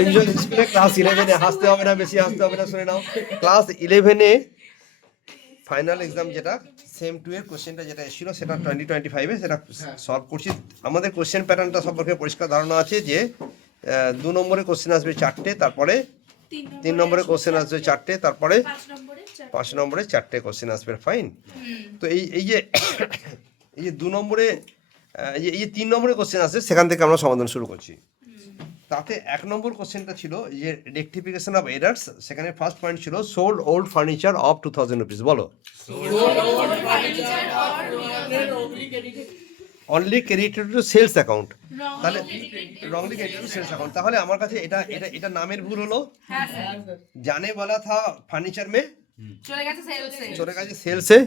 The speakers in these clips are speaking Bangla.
এনজয় স্কুলে ক্লাস 11-এ হাসতে হবে না, বেশি হাসতে হবে না, শুনে নাও। ক্লাস 11-এ ফাইনাল এক্সাম যেটা সেম 2 এর কোশ্চেনটা যেটা এসেছিল সেটা 2025-এ সেটা সলভ করছি। আমাদের কোশ্চেন প্যাটার্নটা সম্পর্কে পরিষ্কার ধারণা আছে যে 2 নম্বরের কোশ্চেন আসবে 4টে, তারপরে 3 নম্বরের কোশ্চেন আসবে 4টে, তারপরে 5 নম্বরে 4টে কোশ্চেন আসবে। ফাইন। তো এই যে 2 নম্বরে এই যে 3 নম্বরের কোশ্চেন আসছে সেখান থেকে আমরা সমাধান শুরু করছি। তাতে 1 নম্বর কোশ্চেনটা ছিল যে রেকটিফিকেশন অফ এরার্স। সেখানে ফার্স্ট পয়েন্ট ছিল sold old furniture of 2000 rupees. বলো। Only credited to sales account. তাহলে wrongly credited to sales account. তাহলে আমার কাছে এটা নামের ভুল হলো। জানে বলা থা ফার্নিচার মে, চলে গেছে সেলসে।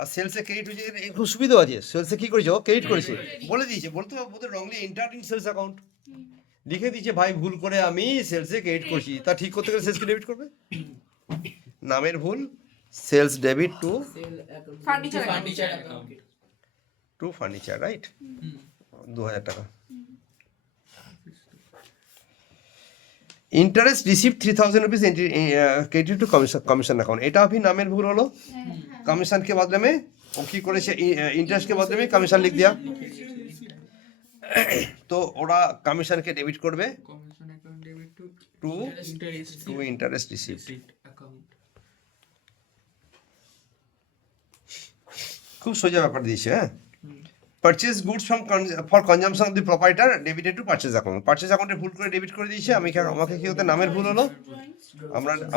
আর সেলসে ক্রেডিট হয়েছে, খুব সুবিধা আছে। সেলসে কি করেছো? ক্রেডিট করেছে, বলে দিয়েছে। বলতে বলতে wrongly entered in sales account লিখে দিয়েছে। ভাই ভুল করে আমি সেলসে ক্রেডিট করছি, তা ঠিক করতে গেলে সেলসকে ডেবিট করবে। নামের ভুল। Sales debit to furniture, right. 2000 টাকা। Interest receive 3000 rupees credit to commission account. এটা भी नामेर भूल হলো। कमीशन के बदले में वो की করেছে इंटरेस्ट के बदले में कमीशन लिख दिया। তো ওরা কমিশন কে ডেবিট করবে commission account debit two interest receive. খুব সোজা ব্যাপার দিয়েছে। হ্যাঁ, purchase goods from for consumption of the proprietor debited two purchase account. Purchase অ্যাকাউন্টে ভুল করে ডেবিট করে দিয়েছে। আমাকে কি হতে নামের ভুল হলো।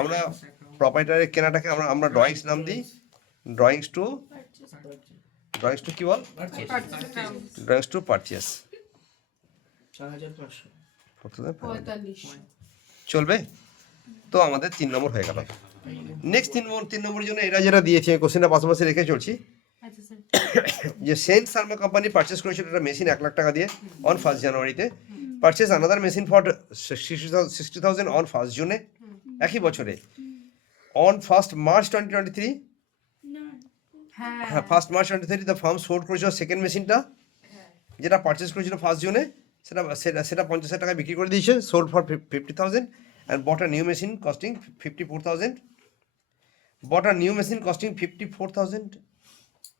আমরা প্রোপাইটারের কেনাটাকে আমরা ড্রয়িংস নাম দিই। ড্রয়িংস টু কি বল? ড্রয়িংস টু পারচেজ 4545 চলবে। তো আমাদের 3 নম্বর হয়ে গেল। নেক্সট 3 নম্বরের জন্য এরা যেটা দিয়েছে কোশ্চেনটা পাশাপাশি রেখে চলছি। যে সেন্ট সার্মা কোম্পানি পারচেস করেছিল একটা মেশিন 1 লাখ টাকা দিয়ে অন 1 জানুয়ারিতে। Purchase another machine for 60,000 on 1 জুনে একই বছরে। অন 1 মার্চ 2023 হ্যাঁ 1 মার্চ 2023 দ্য ফার্ম সোল্ড করেছিল সেকেন্ড মেশিনটা যেটা পারচেস করেছিল 1 জুনে। সেটা 50,000 টাকায় বিক্রি করে দিয়েছে। Sold for 50,000 and bought a new machine costing 54,000. Bought a new machine costing 54,000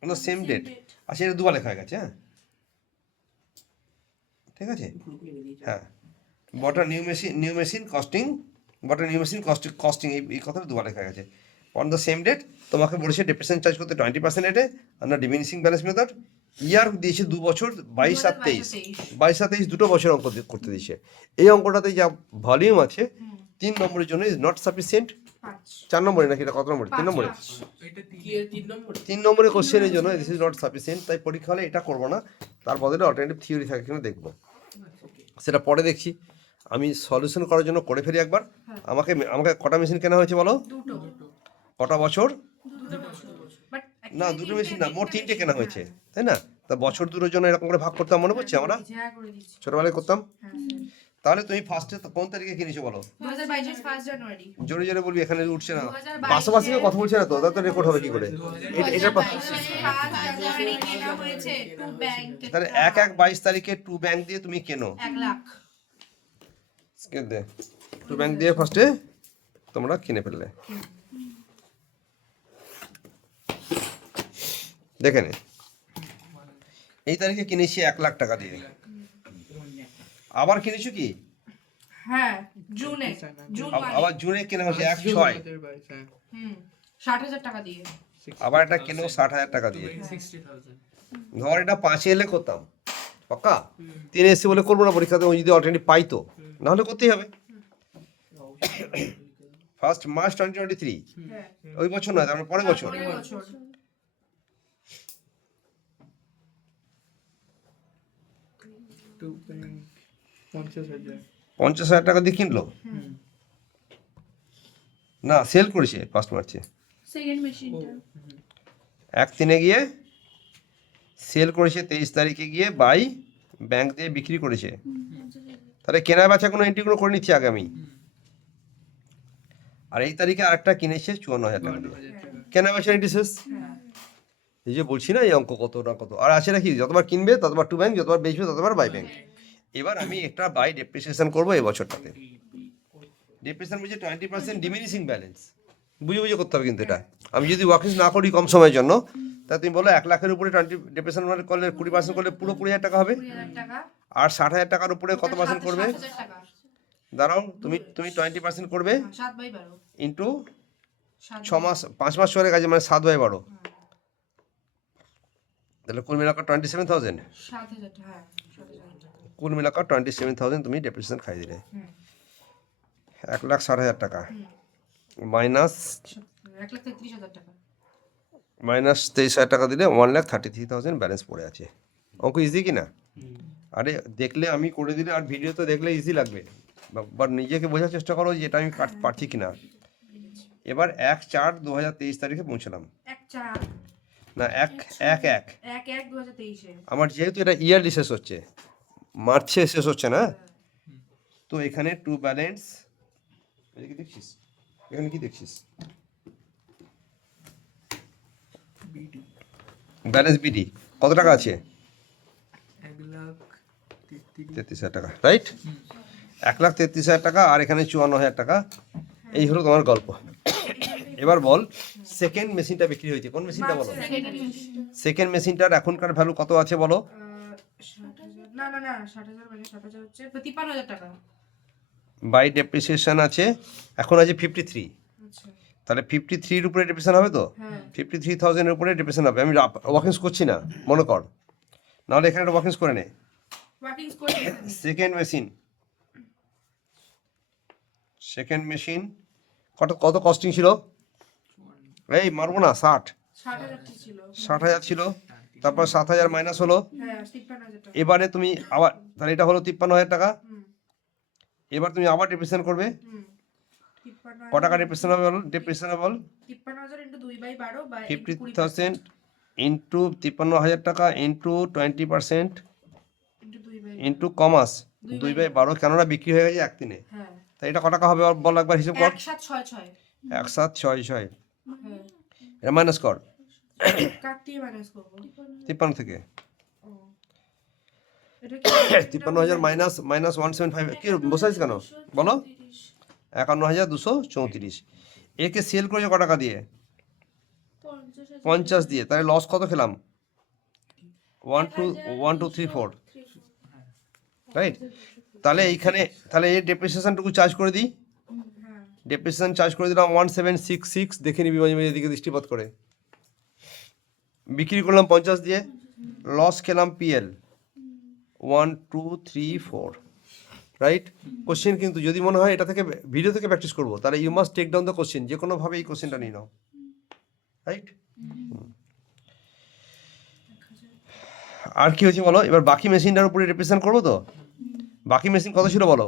on the same date. আচ্ছা, এটা দুবার লেখা হয়ে গেছে। হ্যাঁ, ঠিক আছে। হ্যাঁ, bought a new machine costing এই কথাটা দুবার লেখা গেছে। অন দ্য সেম ডেট তোমাকে বলেছে ডেপ্রিসিয়েশন চার্জ করতে 20% রেটে। আমরা ডিমিনিশিং ব্যালেন্স মেথড। ইয়ার দিয়েছে 2 বছর 22 আর 23 দুটো বছর অঙ্ক করতে দিয়েছে। এই অঙ্কটাতে যা ভলিউম আছে 3 নম্বরের জন্য ইজ নট সাফিসিয়েন্ট। 4 নম্বরে নাকি এটা কত নম্বরে? 3 নম্বরে। 3 নম্বরের কোশ্চেনের জন্য দিস ইজ নট সাফিসিয়েন্ট। তাই পরীক্ষা হলে এটা করবো না, তার বদলে অল্টারনেটিভ থিওরি থাকে কিনা দেখবো, সেটা পরে দেখছি। আমি সলিউশন করার জন্য করে ফেলি একবার। আমাকে কটা মেশিন কেনা হয়েছে বলো? কটা বছর? না, দুটো মেশিন না, মোট 3টে কেনা হয়েছে, তাই না? তা বছর দুটোর জন্য এরকম করে ভাগ করতাম, মনে পড়ছে আমরা ছোটবেলায় করতাম। তাহলে তুমি ফার্স্টে কোন তারিখে কিনেছো বলো? 2022 1 জানুয়ারি। জোরে জোরে বলবি, এখানে উঠছে না। পাশাপাশি কথা বলছে না তো, তাহলে তো রেকর্ড হবে কি করে? এটা তাহলে 1/1/22 তারিখে টু ব্যাংক দিয়ে তুমি কেনো 1 লাখ। টু ব্যাংক দিয়ে ফার্স্টে তোমরা কিনে ফেললে। দেখে নে, এই তারিখে কিনেছি 1 লাখ টাকা দিয়ে। আবার কিনেছো কি? হ্যাঁ, জুনে। আবার জুনে কেনা হচ্ছে 1/6 60,000 টাকা দিয়ে। আবার এটা কেনো 60,000 টাকা দিয়ে। ধর এটা 5-এ এলে করতাম পাক্কা, 3-এ এসে বলে করবো না পরীক্ষাতে। ওই যদি অল্টারনেটিভ পাই তো, নাহলে করতেই হবে। 1 মার্চ 2023 ওই বছর নয়, তারপর পরের বছর। 50,000 টাকা দিয়ে কিনলো না, সেল করেছে 1 মার্চে। সেকেন্ড মেশিনটা 1/3 গিয়ে সেল করেছে, 23 তারিখে গিয়ে বাই ব্যাংক দিয়ে বিক্রি করেছে। তাহলে কেনা বেচা কোনো এন্ট্রি করে নিচ্ছি আগে আমি। আর এই তারিখে আরেকটা কিনেছে 54,000 টাকা দিয়ে। কেনা বেচা এন্ট্রি শেষ। এই যে বলছি না এই অঙ্ক কত না কত। আর আছে নাকি? যতবার কিনবে ততবার টু ব্যাংক, যতবার বেচবে ততবার বাই ব্যাংক। এবার আমি একটা বাই ডেপ্রিসিয়েশন করবো এই বছরটাতে। ডেপ্রিসিয়েশন বলছে 20% ডিমিনিশিং ব্যালেন্স, বুঝে বুঝে করতে হবে কিন্তু এটা। আমি যদি ওয়ার্কিংস না করি কম সময়ের জন্য, তা তুমি বলো 1 লাখের উপরে 20 ডেপ্রিসিয়েশন করলে 20% করলে পুরো 20,000 টাকা হবে। 20,000 টাকা। আর 60,000 টাকার উপরে কত পার্সেন্ট করবে? 7,000 টাকা। দাঁড়াও, তুমি 20% করবে 7/12 ইন্টু 7 ছ মাস, 5 মাস চলে গেছে, মানে 7/12, তাহলে কুল মিলাकर 27,000, 7,000 টাকা। হ্যাঁ 7,000 টাকা। কুল মিলাकर 27,000 তুমি ডেপ্রিসিয়েশন খাই দিলে। হুম। 1,60,000 টাকা মাইনাস 1,33,000 টাকা। মাইনাস 23,000 টাকা দিলে 1,33,000 ব্যালেন্স পড়ে আছে। অঙ্ক ইজি কি না? আরে দেখলে আমি করে দিলে, আর ভিডিও তো দেখলে ইজি লাগবে, বাট নিজেকে বোঝার চেষ্টা করো যে এটা আমি পারছি কিনা। এবার 1/4/2023 তারিখে পৌঁছলাম 1/4 না, 1/1/1 1/1/2023 আমার, যেহেতু এটা ইয়ারলি শেষ হচ্ছে, মার্চে শেষ হচ্ছে না, তো এখানে টু ব্যালেন্স, কি দেখছিস এখানে, কি দেখছিস? ব্যালেন্স বিডি কত টাকা আছে? 1,33,000 টাকা, রাইট? 1,33,000 টাকা, আর এখানে 54,000 টাকা। এই হলো তোমার গল্প। এবার বল, সেকেন্ড মেশিনটা বিক্রি হয়েছে, কোন মেশিনটা বলো? সেকেন্ড মেশিনটার এখনকার ভ্যালু কত আছে বলো? 60,000 না না না 60,000 মানে 60,000 হচ্ছে 53,000 টাকা। বাই ডেপ্রিসিয়েশন আছে, এখন আছে 53, আচ্ছা তাহলে 53 এর উপরে ডেপ্রিসিয়েশন হবে তো? হ্যাঁ 53,000 এর উপরে ডেপ্রিসিয়েশন হবে। আমি ওয়ার্কিংস করছি না মনে কর, নাহলে এখানে একটা ওয়ার্কিংস করে নে। ওয়ার্কিংস করে সেকেন্ড মেশিন কত কত কস্টিং ছিল? এই মারবো না, 60,000 ছিল। 60,000 ছিল, তারপর 7,000 মাইনাস হলো। হ্যাঁ 53,000 টাকা। এবারে তুমি আবার, তাহলে এটা হলো 53,000 টাকা। হুম এবার তুমি আবার ডেপ্রিসিয়েশন করবে, হুম 53,000 ক টাকা ডেপ্রিসিয়েশন হবে বলো? ডেপ্রিসিয়েশন 53,000 ইনটু 2/12 বা 50,000 ইন্টু 53,000 টাকা ইন্টু 20% ইনটু 2/12 ইন্টু কমাস 2/12, কেননা বিক্রি হয়ে গেছে 1 দিনে। হ্যাঁ তাই এটা ক টাকা হবে বল একবার হিসেব কর। 1766 1766, হ্যাঁ এটা মাইনাস কর কাটিয়ে মাইনাস করব 53 থেকে। ও এটা কি 53,000 মাইনাস 175, কি বসাইছ কেন বলো? 51,234। একে সেল করেছে ক টাকা দিয়ে? 50 দিয়ে। তাহলে লস কত খেলাম? 1 2 3 4, রাইট? তাহলে এইখানে, তাহলে এই ডেপ্রিসিয়েশনটুকু চার্জ করে দিই। হ্যাঁ ডেপ্রিসিয়েশন চার্জ করে দিলাম 1766, দেখে নিবি মাঝে মাঝে এদিকে দৃষ্টিপাত করে। বিক্রি করলাম 50 দিয়ে, লস খেলাম পিএল 1 2 3 4, রাইট? কোশ্চেন কিন্তু যদি মনে হয় এটা থেকে ভিডিও থেকে প্র্যাকটিস করবো, তাহলে you must take down the question, যে কোনোভাবে এই কোশ্চেনটা নিয়ে নাও, রাইট? আর কি হয়েছে বলো? এবার বাকি মেশিনটার উপরে রিপ্রেজেন্ট করবো তো। বাকি মেশিন কত ছিল বলো?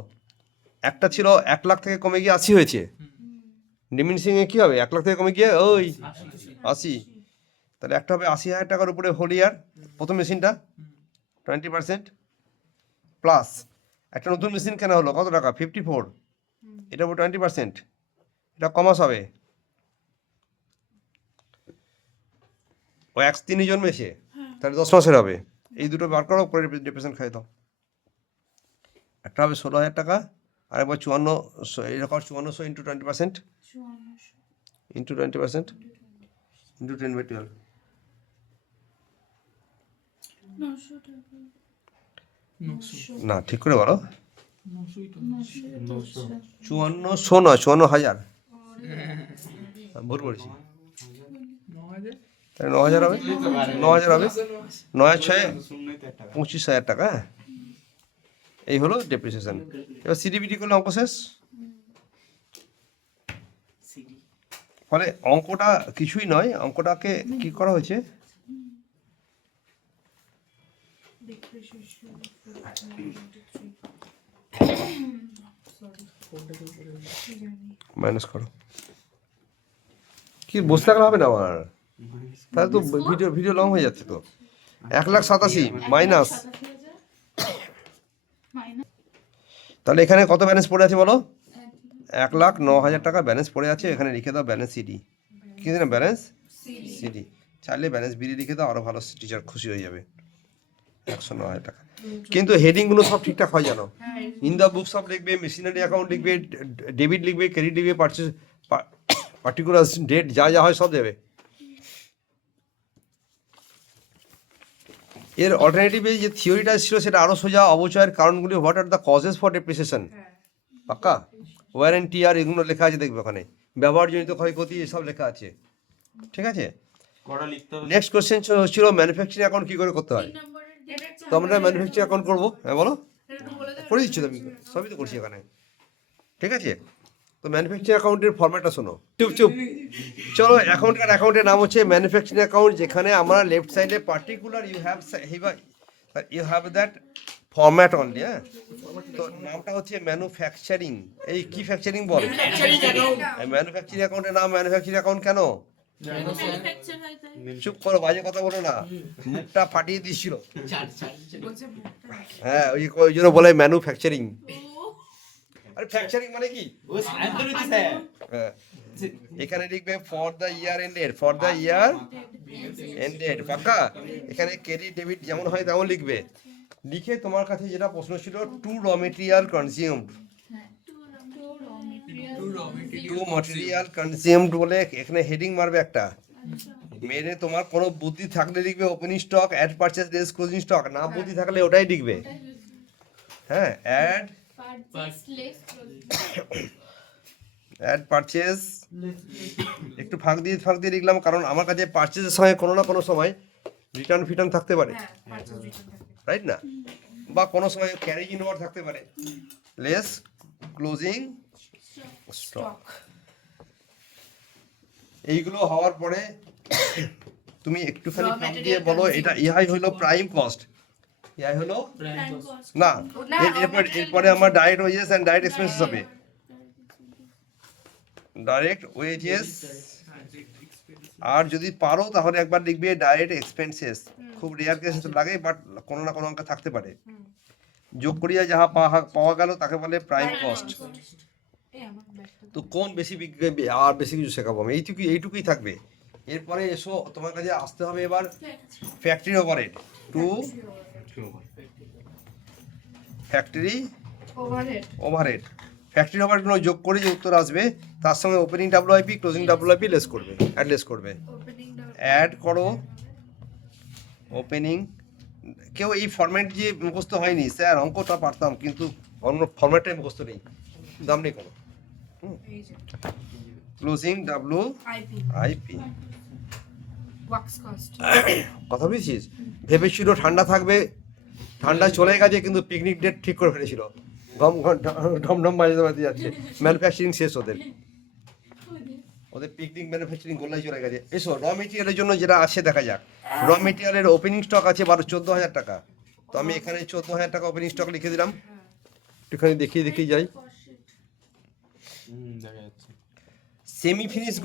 একটা ছিল 1 লাখ থেকে কমে গিয়ে 80 হয়েছে। ডিমিনিশিং এ কি হবে? 1 লাখ থেকে কমে গিয়ে ওই 80, তাহলে একটা হবে 80,000 টাকার উপরে হোল ইয়ার, প্রথম মেশিনটা 20%, প্লাস একটা নতুন মেশিন কেনা হলো কত টাকা? 54, এটা উপর 20%, এটা কমাস হবে। ও 1 জন্মেছে, তাহলে 10 মাসের হবে। এই দুটো বার করো, পরে ডিপ্রেশন খাই দাও। একটা হবে 16,000 টাকা, আর একবার 54, এরকম 5400 ইন্টু 20% ইন্টু 20% ইন্টু 10/12, 900 না ঠিক করে বলো। 5400 নয়, 54,000, ভুল বলেছি। তাহলে 9,000 হবে, 9,000 হবে, 9/6 25,000 টাকা। হ্যাঁ, এই হলো ডেপ্রিসিয়েশন। এবার সিডিবিডি করলে অঙ্ক শেষ। ফলে অঙ্কটা কিছুই নয়, অঙ্কটাকে কি করা হয়েছে, মাইনাস করো। কি বসে থাকলে হবে না আমার, তাহলে তো ভিডিও লং হয়ে যাচ্ছে তো। 1,87,000 মাইনাস, তাহলে এখানে কত ব্যালেন্স পড়ে আছে বলো? 1,09,000 টাকা ব্যালেন্স পড়ে আছে। এখানে লিখে দাও ব্যালেন্স সিডি। কি দিন ব্যালেন্স সিডি, চাইলে ব্যালেন্স বিডি লিখে দাও, আরো ভালো, টিচার খুশি হয়ে যাবে। 109,000 টাকা। কিন্তু হেডিংগুলো সব ঠিকঠাক হয় জানো। হ্যাঁ ইন দ্য বুকস অফ লিখবে, মেশিনারি অ্যাকাউন্ট লিখবে, ডেবিট লিখবে, ক্রেডিট লিখবে, পারচেস পার্টিকুলার ডেট যা যা হয় সব দেবে। এর অল্টারনেটিভে যে থিওরিটা ছিল সেটা আরও সোজা। অবচয়ের কারণগুলি, what are the causes for depreciation, হ্যাঁ পাক্কা। ওয়ার অ্যান্ড টিয়ার এগুলো লেখা আছে, দেখবে ওখানে ব্যবহারজনিত ক্ষয়ক্ষতি এসব লেখা আছে, ঠিক আছে। কটা লিখতে হবে? নেক্সট কোশ্চেন ছিল ম্যানুফ্যাকচারিং অ্যাকাউন্ট কী করে করতে হয়। তো আমরা ম্যানুফ্যাকচারিং অ্যাকাউন্ট করবো, হ্যাঁ বলো, একটু বলে দাও। করে দিচ্ছি তো আমি, সবই তো করছি এখানে, ঠিক আছে। তো ম্যানুফ্যাকচারিং অ্যাকাউন্টের ফর্ম্যাটটা শোনো, চুপ চুপ। চলো, এখনকার অ্যাকাউন্টের নাম হচ্ছে ম্যানুফ্যাকচারিং অ্যাকাউন্ট, যেখানে আমরা লেফট সাইডে particular you have that format only, হ্যাঁ। তো নামটা হচ্ছে ম্যানুফ্যাকচারিং, এই কি ফ্যাকচারিং বল, ম্যানুফ্যাকচারিং অ্যাকাউন্টের নাম ম্যানুফ্যাকচারিং অ্যাকাউন্ট কেন? চুপ করো, বাজে কথা বলো না, মুখটা ফাটিয়ে দিচ্ছিল। বলছে বুকটা। হ্যাঁ, ওই জন্য বলে ম্যানুফ্যাকচারিং। আরে ফ্যাকচারিং মানে কি? ও সায়েন্স তো নিতে স্যার। হ্যাঁ, এখানে লিখবে for the year ended, for the year ended, পাক্কা। এখানে ক্রেডিট ডেবিট যেমন হয় তেমন লিখবে। লিখে তোমার কাছে যেটা প্রশ্ন ছিল, to raw material consumed, to material consumed বলে এখানে হেডিং মারবে একটা। মেরে তোমার কোনো বুদ্ধি থাকলে লিখবে opening stock, add purchase, less closing stock. না বুদ্ধি থাকলে ওটাই লিখবে, হ্যাঁ। অ্যাড পারচেজ একটু ফাঁক দিয়ে লিখলাম, কারণ আমার কাছে পারচেজের সময় কোনো না কোনো সময় রিটার্ন ফিটার্ন থাকতে পারে, হ্যাঁ purchase return থাকে। রাইট না, বা কোনো সময় ক্যারেজ ইনওয়ার্ড থাকতে পারে। লেস ক্লোজিং স্টক, এইগুলো হওয়ার পরে তুমি একটুখানি ফাঁক দিয়ে বলো এটা ইহাই হলো প্রাইম কস্ট, ইহাই হলো না, এরপরে আমার direct wages and direct expenses হবে। ডাইরেক্ট ওয়েজেস, আর যদি পারো তাহলে একবার লিখবে ডাইরেক্ট এক্সপেন্সেস। খুব রেয়ার কেসে তো লাগে, বাট কোনো না কোনো অঙ্ক থাকতে পারে। যোগ করিয়া যাহা পাওয়া গেল তাকে বলে প্রাইম কস্ট। এই আমার ব্যাগটা। তো কোন বেশি আর বেশি কিছু শেখাবো আমি, এইটুকুই থাকবে। এরপরে এসো, তোমার কাছে আসতে হবে এবার factory overhead, to factory Overhead. Overhead. Factory ওভারহেডগুলো যোগ করে যে উত্তর আসবে তার সঙ্গে opening WIP, closing WIP less করবে, লেস করবে। Opening the অ্যাড করো ওপেনিং। কেউ এই ফরম্যাট যে মুখস্থ হয়নি, স্যার অঙ্কটা পারতাম কিন্তু অন্য ফরম্যাটটাই মুখস্থ নেই, দাম নেই কোনো। page. Closing W IP. IP, Wax cost. কথা বুঝছিস। ভেবেছিল ঠান্ডা থাকবে, ঠান্ডা চলে গেছে, কিন্তু পিকনিক ডেট ঠিক করে ফেলেছিল, ঢমঢম বাজতে যাচ্ছে। ম্যানুফ্যাকচারিং শেষ ওদের পিকনিক ম্যানুফ্যাকচারিং গোল্লাই চলে গেছে। এসো র মেটেরিয়ালের জন্য যেটা আছে দেখা যাক। র মেটেরিয়ালের ওপেনিং স্টক আছে 14,000 টাকা। তো আমি এখানে 14,000 টাকা ওপেনিং স্টক লিখে দিলাম, একটুখানি দেখিয়ে যাই। দেখা যাচ্ছে। সেমি ফিনিশ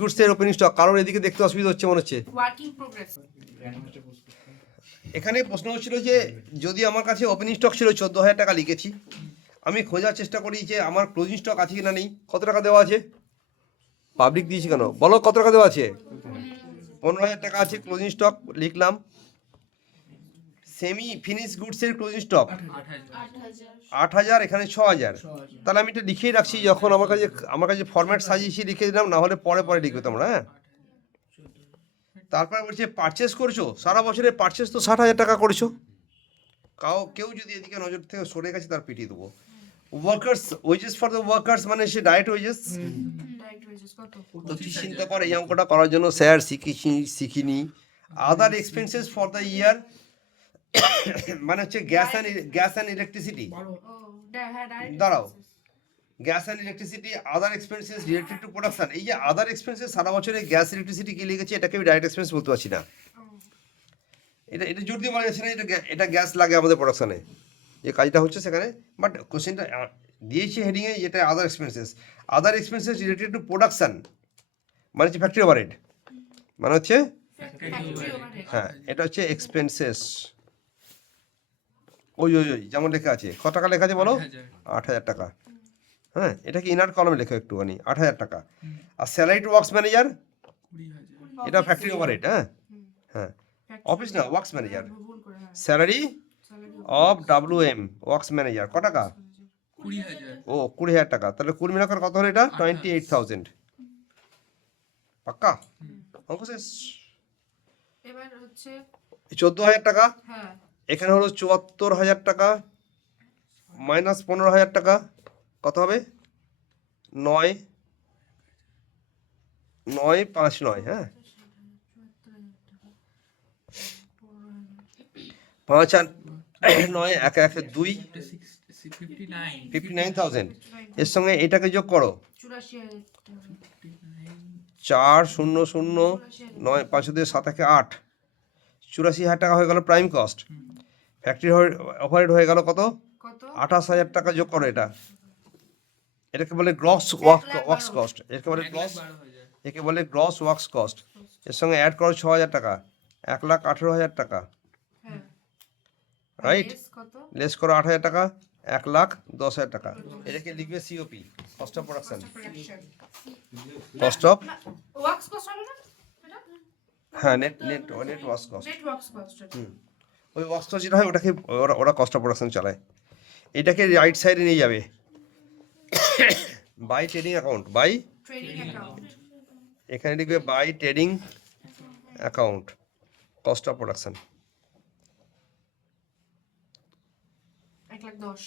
গুডসের ওপেনিং স্টক, কারণ এদিকে দেখতে অসুবিধা হচ্ছে মনে হচ্ছে। Work in progress. এখানে প্রশ্ন হচ্ছিল যে যদি আমার কাছে ওপেনিং স্টক ছিল 14,000 টাকা লিখেছি, আমি খোঁজার চেষ্টা করি যে আমার ক্লোজিং স্টক আছে কিনা নেই। কত টাকা দেওয়া আছে? পাবলিক দিয়েছি কেন বলো, কত টাকা দেওয়া আছে? 15,000 টাকা আছে ক্লোজিং স্টক, লিখলাম। সেমি ফিনিশ গুডসের ক্লোজিং স্টক 8,000, এখানে 6,000। তাহলে আমি এটা লিখেই রাখছি, যখন আমার কাছে ফরম্যাট সাজিয়েছি লিখে দিলাম, না হলে পরে লিখবে তোমরা, হ্যাঁ। তারপরে বলছে পারচেস করছো, সারা বছরের পারচেস তো 60,000 টাকা করেছো। কেউ যদি এদিকে নজর থেকে সরে গেছে তার পিটিয়ে দেবো। Workers wages for the workers মানে সে ডাইরেক্ট ওয়েজেস। Direct wages কত? তো তুই চিন্তা কর, এই অঙ্কটা করার জন্য স্যার শিখিনি। আদার এক্সপেন্সেস ফর দ্য ইয়ার মানে হচ্ছে গ্যাস অ্যান্ড ইলেকট্রিসিটি। Oh, হ্যাঁ direct দাঁড়াও, expenses. Gas and electricity, other expenses related to production. এই যে আদার এক্সপেন্সেস, সারা বছরে গ্যাস ইলেকট্রিসিটি কি লিখেছে, এটাকে আমি ডাইরেক্ট এক্সপেন্স বলতে পারছি না। এটা জোর দিয়ে বলা যাচ্ছে না এটা গ্যাস লাগে আমাদের প্রোডাকশনে, যে কাজটা হচ্ছে সেখানে। বাট কোশ্চেনটা দিয়েছে হেডিংয়ে, যেটা আদার এক্সপেন্সেস রিলেটেড টু প্রোডাকশন মানে হচ্ছে ফ্যাক্টরি ওভারহেড, মানে হচ্ছে Factory overhead. হ্যাঁ, এটা হচ্ছে এক্সপেন্সেস। ওই যেমন লেখা আছে, কত টাকা লেখা আছে বলো? 8,000 টাকা। হ্যাঁ, এটা কি ইনার কলমে লেখো একটুখানি, 8,000 টাকা। আর স্যালারি টু ওয়ার্কস ম্যানেজার, এটা ফ্যাক্টরি ওভারহেড, হ্যাঁ। Factory অফিস না, ওয়ার্কস ম্যানেজার। ভুল করে, হ্যাঁ। Salary salary of WM works manager ক টাকা? 20,000 ও 20,000 টাকা। তাহলে কুল মিলাকার কত হলো এটা? 28,000। পাক্কা অঙ্ক শেষ। এবার হচ্ছে 14,000 টাকা, হ্যাঁ এখানে হলো 74,000 টাকা মাইনাস 15,000 টাকা, কত হবে? 9 9 5 9, হ্যাঁ 5 আর 9 1 1 2 59 59,000। এর সঙ্গে এটাকে যোগ করো, 84,000 টাকা 4 0 0 9 5 2 7 1 8, 84,000 টাকা হয়ে গেল প্রাইম কস্ট। ফ্যাক্টরি ওভারহেড হয়ে গেল কত? কত 28,000 টাকা যোগ করো এটা। এটাকে বলে গ্রস ওয়ার্কস কস্ট, এটাকে বলে গ্রস, 12,000 একে বলে গ্রস ওয়ার্কস কস্ট। এর সঙ্গে অ্যাড করো 6,000 টাকা, 1,18,000 টাকা, হ্যাঁ রাইট? Less কত লেস করো 8,000 টাকা, 1,10,000 টাকা। এটাকে লিখবে COP, cost of production. Production cost of, works cost হবে না এটা হ্যাঁ net works cost. Net works cost ওই ওয়ার্কস কস্ট যেটা হয় ওটাকে ওরা কস্ট অফ প্রোডাকশন চালায়। এটাকে রাইট সাইডে নিয়ে যাবে, by trading account, by trading account এখানে লিখবে by trading account, cost of production. 1,10,000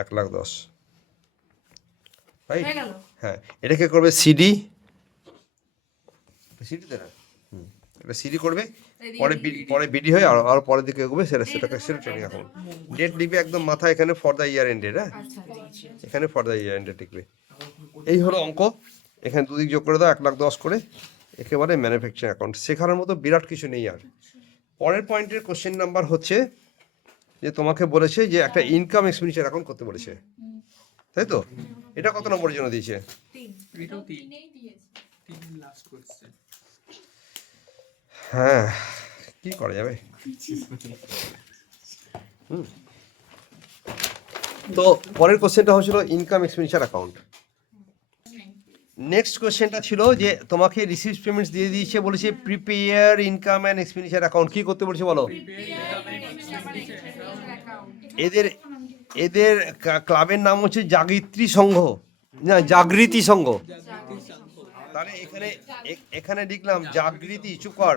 1,10,000, right? হয়ে গেল হ্যাঁ, এটাকে করবে সিডি, সিডিতে না, এটা সিডি করবে, পরে বিডি হয় আর পরের দিকে এগোবে, সেটা ট্রেডিং অ্যাকাউন্ট। ডেট লিখবে একদম মাথায় এখানে ফর দ্য ইয়ার এন্ডেড, হ্যাঁ আচ্ছা আচ্ছা এখানে ফর দ্য ইয়ার এন্ডেড লিখবে। এই হলো অঙ্ক, এখানে দুদিক যোগ করে দাও 1,10,000 করে, একেবারে ম্যানুফ্যাকচারিং অ্যাকাউন্ট। শেখানোর মতো বিরাট কিছু নেই আর। পরের পয়েন্টের কোশ্চেন নাম্বার হচ্ছে যে তোমাকে বলেছে যে একটা ইনকাম এক্সপেন্ডিচার অ্যাকাউন্ট করতে বলেছে, তাই তো? এটা কত নম্বরের জন্য দিয়েছে? 3 এটাও 3 লাস্ট কোশ্চেন হ্যাঁ, কি করা যাবে? তো পরের কোশ্চেনটা হচ্ছিল ইনকাম এক্সপেন্ডিচার অ্যাকাউন্ট। নেক্সট কোশ্চেনটা ছিল যে তোমাকে রিসিভ পেমেন্টস দিয়ে দিয়েছে, বলেছে prepare income and expenditure account. কি করতে বলেছে বলো? এদের এদের ক্লাবের নাম হচ্ছে জাগৃতি সংঘ, না জাগৃতি সংঘ। তাহলে এখানে লিখলাম জাগৃতি, চুপ কর,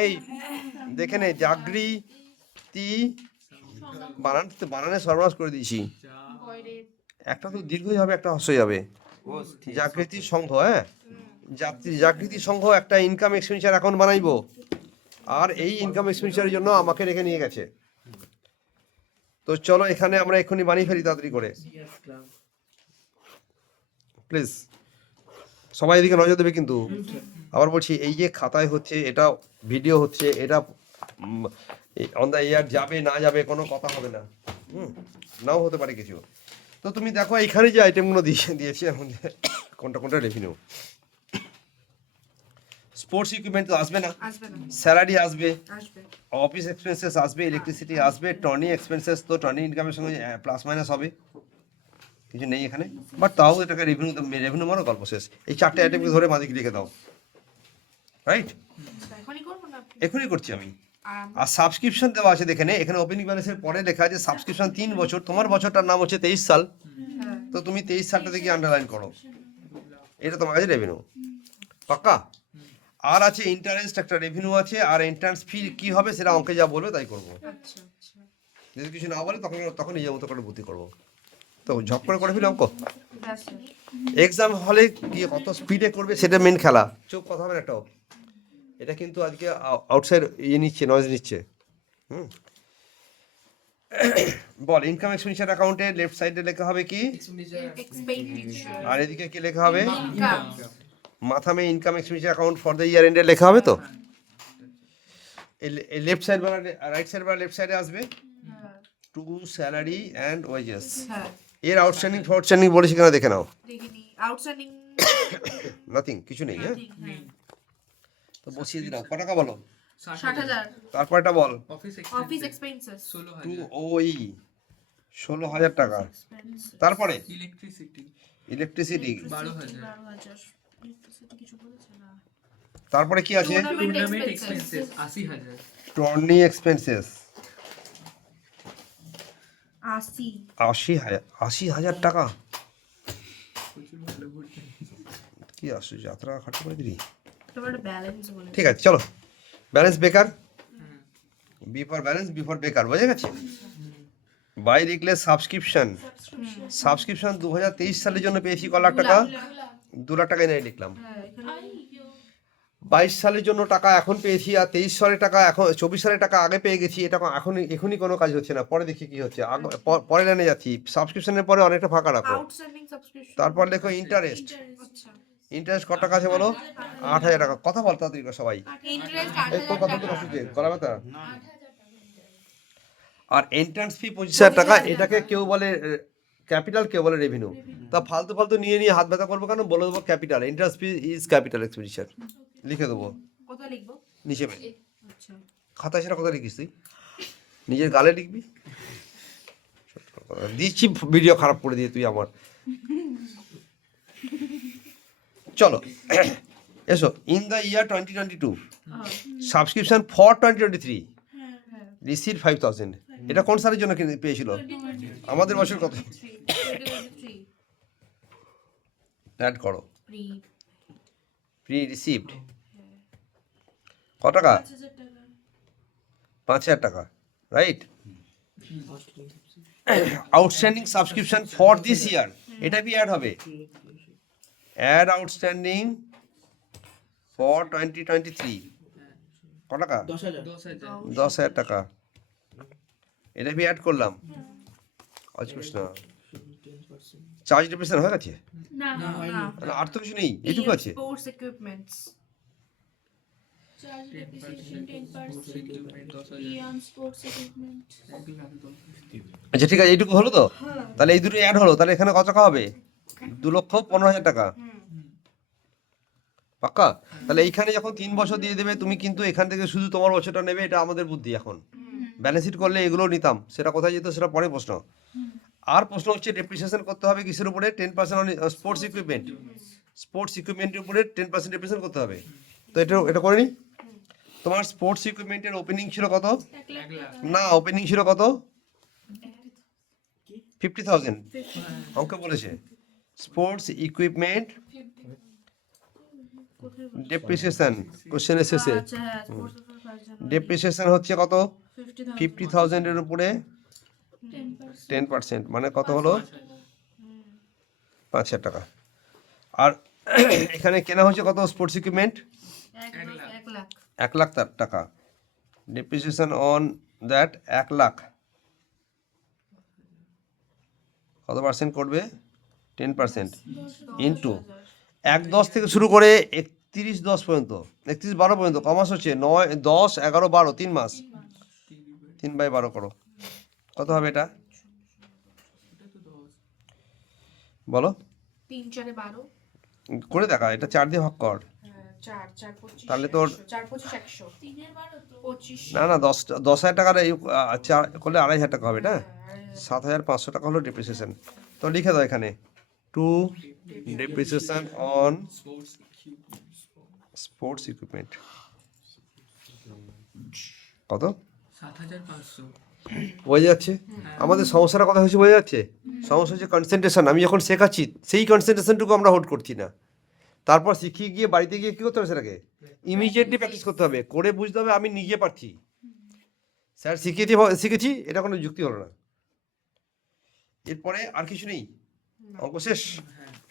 এই দেখে নে, জাগৃতি, বানানে সর্বনাশ করে দিয়েছি, একটা তো দীর্ঘই হবে একটা হ্রস্বই হবে। জাগৃতি সংঘ, হ্যাঁ জাগৃতি সংঘ একটা ইনকাম এক্সপেন্ডিচার অ্যাকাউন্ট বানাইবো, আর এই ইনকাম এক্সপেন্ডিচারের জন্য আমাকে রেখে নিয়ে গেছে। তো চলো এখানে আমরা এক্ষুনি বানিয়ে ফেলি তাড়াতাড়ি করে, প্লিজ সবাই এদিকে নজর দেবে কিন্তু। আবার বলছি, এই যে খাতায় হচ্ছে, এটা ভিডিও হচ্ছে, এটা অন দ্য এয়ার যাবে না যাবে কোনো কথা হবে না, নাও হতে পারে কিছু। তো তুমি দেখো এখানে যে আইটেমগুলো দিয়েছি এর মধ্যে কোনটা রেভিনিউ। স্পোর্টস ইকুইপমেন্ট তো আসবে না, আসবে না স্যালারি আসবে, আসবে অফিস এক্সপেন্সেস আসবে, ইলেকট্রিসিটি আসবে, টর্নি এক্সপেন্সেস তো টর্নি ইনকামের সঙ্গে প্লাস মাইনাস হবে, কিছু নেই এখানে। বাট তাও এটাকে রেভিনিউ মারো, গল্প শেষ। এই চারটে আইটেমকে ধরে মাদিকে লিখে দাও, রাইট? এখনই করব না এখনই করছি আমি। আর আর সাবস্ক্রিপশন দেওয়া আছে দেখে নে, এখানে ওপেনিং ব্যালেন্সের পরে লেখা আছে সাবস্ক্রিপশন 3 বছর, তোমার বছরটার নাম হচ্ছে 23 সাল, হ্যাঁ তো তুমি 23 সালটা থেকে আন্ডারলাইন করো, এটা তোমার কাছে রেভিনিউ পাক্কা। আর আছে ইন্টারেস্ট, একটা রেভিনিউ আছে, আর এন্ট্রান্স ফি কি হবে সেটা অঙ্কে যা বলবে তাই করবো। আচ্ছা আচ্ছা যদি কিছু না বলে তখন নিজের মতো করে বুদ্ধি করবো। তো ঝপ করে ফেলি অঙ্ক। ব্যাস এক্সাম হলে গিয়ে কত স্পিডে করবে সেটা মেন খেলা, চুপ কথা হবে না একটাও। এটা কিন্তু আজকে আউটসাইড নিচ্ছে, নয়েজ নিচ্ছে। বল, ইনকাম এক্সপেন্ডিচার অ্যাকাউন্টে লেফট সাইডে লেখা হবে কি, এক্সপেন্ডিচার আর এদিকে কি লেখা হবে? ইনকাম মাথা মে income expenditure account for the year এন্ডে লেখা হবে তো। লেফট সাইড বা রাইট সাইড বা লেফট সাইডে আসবে টু স্যালারি অ্যান্ড ওয়েজেস। হ্যাঁ এর আউটস্ট্যান্ডিং ফরস্ট্যান্ডিং বলেছি কিনা দেখে নাও। দেখিনি আউটস্ট্যান্ডিং নাথিং, কিছু নেই, হ্যাঁ তো বসিয়ে দিলাম। ক টাকা বলো? 60,000 তারপরটা বল। অফিস এক্সপেন্সেস 16,000 টাকা। তারপরে ইলেকট্রিসিটি ইলেকট্রিসিটি 12,000 12,000 ইলেকট্রিসিটি কিছু বলেছে না তারপরে কি আছে? টুর্নামেন্ট এক্সপেন্সেস 80,000 টর্নি এক্সপেন্সেস 80 80,000 টাকা। প্রচুর ভালো ঘুরছে। কি আসছে যাত্রা খাটতে করে দিলি। তোমার ব্যালেন্স বলে ঠিক আছে চলো, balance baker, B for balance, B for baker, বোঝা গেছে? বাই রিকলেস সাবস্ক্রিপশন, সাবস্ক্রিপশন 2023 সালের জন্য পেয়েছি ক লাখ টাকা? 2 লাখ টাকা এনে লিখলাম। হ্যাঁ এখানে 22 সালের জন্য টাকা এখন পেয়েছি, আর 23 সালের টাকা এখন, 24 সালের টাকা আগে পেয়ে গেছি। এটা এখন এখনই কোনো কাজ হচ্ছে না, পরে দেখি কি হচ্ছে। পরে লাইনে যাচ্ছি, সাবস্ক্রিপশনের পরে অনেকটা ফাঁকা রাখো। Outstanding subscription. তারপর লেখো ইন্টারেস্ট। আচ্ছা ইন্টারেস্ট কত টাকা আছে বলো? 8,000 টাকা। কথা বল তাড়াতাড়ি করে সবাই। ইন্টারেস্ট এই তোর 8000 কথা তো টাকা। আসছে গলা ব্যথা। আর এন্ট্রান্স ফি 25,000 টাকা। এটাকে কেউ বলে ক্যাপিটাল, কেউ বলে রেভিনিউ। তা ফালতু ফালতু নিয়ে নিয়ে হাত ব্যথা করবো কেন? বলে দেবো capital, entrance fee is capital expenditure, লিখে দেবো কোথায় লিখবো? নিচে। আচ্ছা খাতায় সেটা কথা লিখিস তুই? নিজের গালে লিখবি? দিচ্ছি ভিডিও খারাপ করে দিয়ে তুই আমার। চলো এসো। In the year 2022 subscription for 2023 receive 5,000। এটা কোন সালের জন্য পেয়েছিল? আমাদের বছর কত? 2023 অ্যাড করো। প্রি প্রি রিসিভড কত টাকা? 5,000 টাকা, right? Outstanding subscription for this ইয়ার, এটা কি অ্যাড হবে? অ্যাড আউটস্ট্যান্ডিং ফর 2023 কত টাকা? 10,000 10,000 টাকা। এটা আমি অ্যাড করলাম। আচ্ছা না, চার্জ ডিপ্রেশন হয়ে গেছে? না না আর তো কিছু নেই, এটুকু আছে। Sports equipments Charge depreciation 10%. 10,000 Eon sports equipment. 1,10,000 আচ্ছা ঠিক আছে, এইটুকু হলো তো? তাহলে এই দুটো অ্যাড হলো, তাহলে এখানে কত টাকা হবে? 2,15,000 টাকা। পাক্কা? তাহলে এইখানে যখন 3 বছর দিয়ে দেবে তুমি, কিন্তু এখান থেকে শুধু তোমার বছরটা নেবে, এটা আমাদের বুদ্ধি। এখন ব্যালেন্স শিট করলে এগুলো নিতাম, সেটা কোথায় যেত সেটা পরে প্রশ্ন। আর প্রশ্ন হচ্ছে ডেপ্রিসিয়েশন করতে হবে কিসের উপরে? 10% স্পোর্টস ইকুইপমেন্ট। স্পোর্টস ইকুইপমেন্টের উপরে 10% ডেপ্রিসিয়েশন করতে হবে। তো এটা করে নি। তোমার স্পোর্টস ইকুইপমেন্টের ওপেনিং ছিল কত? 1 লাখ না, ওপেনিং ছিল কত? 50,000। অঙ্ক বলেছে স্পোর্টস ইকুইপমেন্ট ডেপ্রিসিয়েশন, কোশ্চেন এসেছে। আচ্ছা হ্যাঁ স্পোর্টস ইকুইপমেন্টস ডেপ্রিসিয়েশন হচ্ছে কত? 50,000 এর উপরে 10%, মানে কত হলো? 5,000 টাকা। আর এখানে কেনা হচ্ছে কত স্পোর্টস ইকুইপমেন্ট? 1 লাখ 1 লাখ টাকা। ডেপ্রিসিয়েশন অন দ্যাট 1 লাখ কত পার্সেন্ট করবে? 10% ইন্টু 1,10 থেকে শুরু করে 31,10 পর্যন্ত, 31/12 পর্যন্ত। কমাস হচ্ছে 9, 10, 11, 12, 3 মাস। 3/12 করো, কত হবে এটা? বলো 3 4 12 করে দেখা, এটা 4 দিয়ে ভাগ কর। 4 4 25 তাহলে তোর 4 25 100 3 12 তো 25 না না 10,000 টাকার করলে 2,500 টাকা হবে, না 7,500 টাকা হলো ডেপ্রিসিয়েশন। তো লিখে দাও এখানে 2 ডেপ্রিসিয়েশন অন স্পোর্টস ইকুইপমেন্ট কত? 7,500 বোঝা যাচ্ছে? আমাদের সমস্যাটা কথা হয়েছে, বোঝা যাচ্ছে? সমস্যা হচ্ছে কনসেন্ট্রেশন। আমি যখন শেখাচ্ছি সেই কনসেন্ট্রেশনটুকু আমরা হোল্ড করছি না। তারপর শিখিয়ে গিয়ে বাড়িতে গিয়ে কী করতে হবে? সেটাকে ইমিডিয়েটলি প্র্যাকটিস করতে হবে, করে বুঝতে হবে আমি নিজে পারছি। স্যার শিখেছি, এটা কোনো যুক্তি হলো না। এরপরে আর কিছু নেই, অঙ্ক শেষ।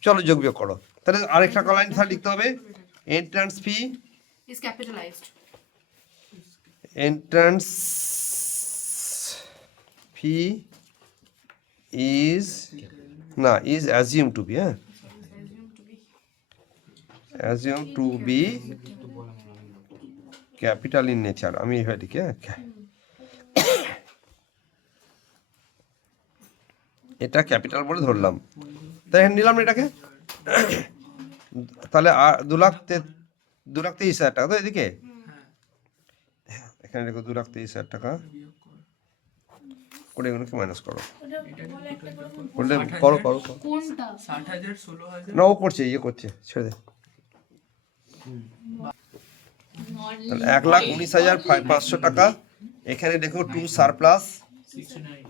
চলো যোগ বিয়োগ করো। তাহলে আরেকটা লাইন লিখতে হবে। Entrance fee is capitalized entrance fee is assumed to be assumed to be capital in nature. আমি এভাবে লিখি, এটা ক্যাপিটাল বলে ধরলাম, তাই নিলাম না এটাকে। তাহলে 2,23,000 টাকা তো এদিকে, এখানে দেখো 2,23,000 টাকা করে এগুলোকে মাইনাস করো। করলে করো করো করো। কোনটা 60,000 16,000 না ও করছে, করছে, ছেড়ে দে। তাহলে 1,19,500 টাকা। এখানে দেখো to surplus 69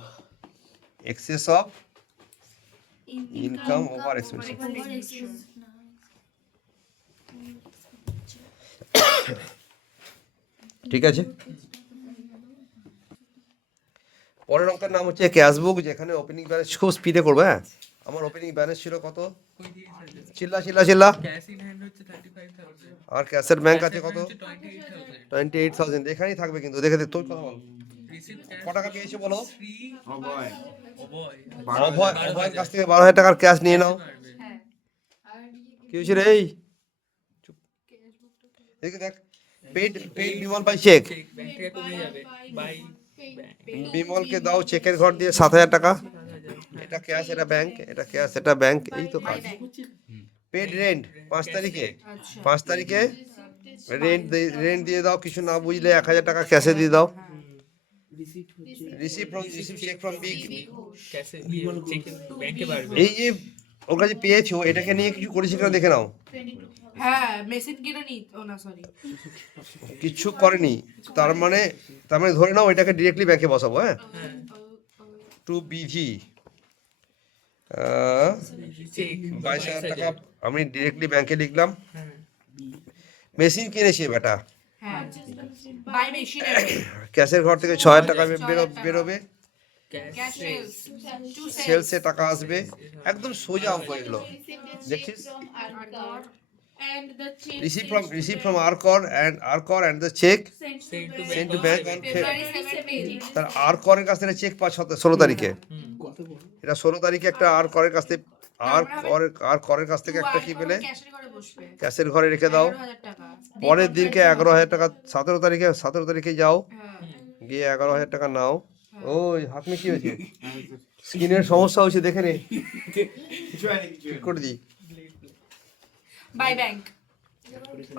excess of income over expense. ঠিক আছে, পরের অঙ্কের নাম হচ্ছে ক্যাশবুক, যেখানে ওপেনিং ব্যালেন্স খুব স্পিডে করবো। হ্যাঁ, আমার ওপেনিং ব্যালেন্স ছিল কত? 35,000 চিল্লা চিল্লা চিল্লা। ক্যাশ ইন হ্যান্ড হচ্ছে 35,000 আর ক্যাশের ব্যাংক আছে কত? 28,000 28,000। এখানেই থাকবে কিন্তু, দেখে দে, তুই কথা বল। রিসিভ ক্যাশ ক টাকা পেয়েছো বলো? 3 ও বয় অবয় অভয়ের কাছ থেকে 12,000 টাকার ক্যাশ নিয়ে নাও। হ্যাঁ কি হয়েছে রে? এই চুপ। এদিকে দেখ, paid Bimal by cheque. Cheque bank থেকে কমে যাবে বাই বিমলকে দাও চেকের ঘর দিয়ে 7,000 টাকা। 7,000 এটা ক্যাশ, এটা ব্যাংক, এটা ক্যাশ, এটা ব্যাংক। এই তো কাজ। পেড রেন্ট 5 তারিখে, আচ্ছা 5 তারিখে রেন্ট দিয়ে দাও। কিছু না বুঝলে 1,000 টাকা ক্যাশে দিয়ে দাও। রিসিভ চেক ফ্রম বিগ। ক্যাশে চেক ব্যাংকে বাড়বে এই যে ওর কাছে পেয়েছো, এটাকে নিয়ে কিছু করেছি কিনা দেখে নাও। হ্যাঁ মেশিন কিনে নি, ও না সরি কিচ্ছু করেনি, তার মানে ধরে নাও এটাকে ডিরেক্টলি ব্যাংকে বসাবো। হ্যাঁ, টু বিজি চেক 22,000 টাকা আমি ডিরেক্টলি ব্যাংকে লিখলাম। হ্যাঁ মেশিন কিনেছি বেটা, হ্যাঁ বাই মেশিন ক্যাশের ঘর থেকে 6,000 টাকা বেরোবে, ক্যাশ সেলস টু সেলসে টাকা আসবে। একদম সোজা অঙ্ক এগুলো, দেখছিস? And the check receive from আরকর and the cheque sent to bank on February 17 তার আরকরের কাছ থেকে চেক পাওয়া 16 তারিখে। এটা 16 তারিখে একটা আরকরের কাছ থেকে আরকরের কাছ থেকে একটা কি পেলে ক্যাশের ঘরে বসবে ক্যাশের ঘরে রেখে দাও। 11,000 টাকা পরের দিনকে 11,000 টাকা 17 তারিখে যাও, হ্যাঁ গিয়ে 11,000 টাকা নাও। ওই হাত মে কি হয়েছে? স্কিনের সমস্যা হয়েছে, দেখে নে, ঠিক করে দিই। বাই ব্যাংক